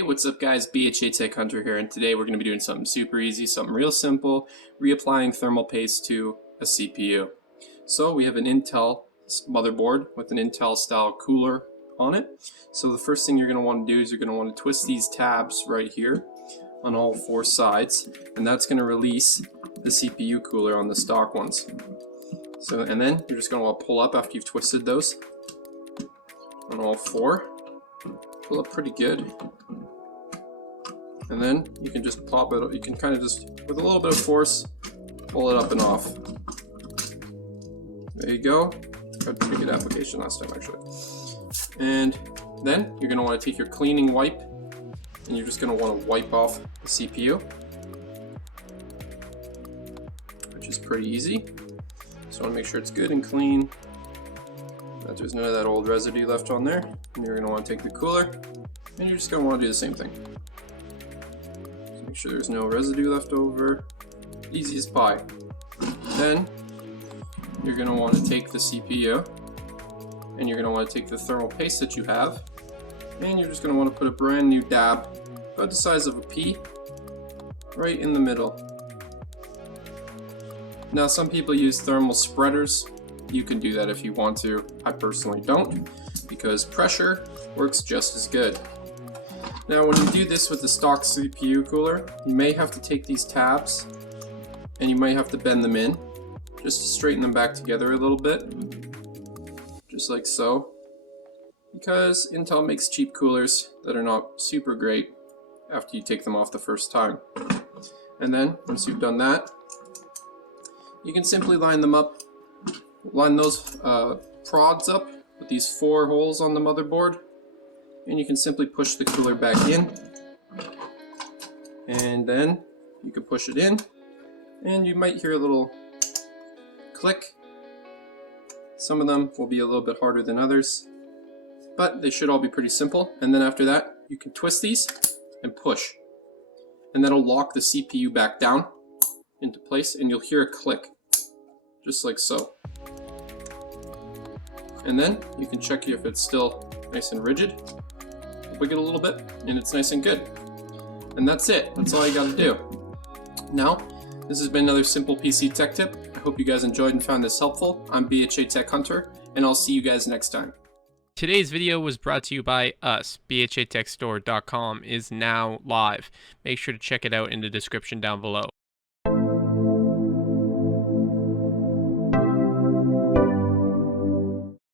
Hey, what's up guys, BHATech Hunter here, and today we're going to be doing something super easy, something real simple, reapplying thermal paste to a CPU. So we have an Intel motherboard with an Intel style cooler on it. So the first thing you're going to want to do is you're going to want to twist these tabs right here on all four sides, and that's going to release the CPU cooler on the stock ones. So, and then you're just going to want to pull up after you've twisted those on all four. Pull up pretty good. And then you can just pop it, you can kind of just, with a little bit of force, pull it up and off. There you go. Had a pretty good application last time actually. And then you're going to want to take your cleaning wipe and you're just going to want to wipe off the CPU, which is pretty easy. Just want to make sure it's good and clean, that there's none of that old residue left on there. And you're going to want to take the cooler and you're just going to want to do the same thing. Make sure there's no residue left over. Easy as pie. Then you're going to want to take the CPU and you're going to want to take the thermal paste that you have and you're just going to want to put a brand new dab about the size of a pea right in the middle. Now some people use thermal spreaders. You can do that if you want to. I personally don't, because pressure works just as good. Now when you do this with the stock CPU cooler, you may have to take these tabs and you might have to bend them in just to straighten them back together a little bit, just like so, because Intel makes cheap coolers that are not super great after you take them off the first time. And then once you've done that, you can simply line them up, line those prods up with these four holes on the motherboard, and you can simply push the cooler back in, and then you can push it in and you might hear a little click. Some of them will be a little bit harder than others, but they should all be pretty simple. And then after that you can twist these and push, and that'll lock the CPU back down into place and you'll hear a click just like so. And then you can check if it's still nice and rigid. Wiggle it a little bit and it's nice and good. And that's it. That's all you got to do. Now, this has been another simple PC tech tip. I hope you guys enjoyed and found this helpful. I'm BHATech Hunter, and I'll see you guys next time. Today's video was brought to you by us. BHATechstore.com is now live. Make sure to check it out in the description down below.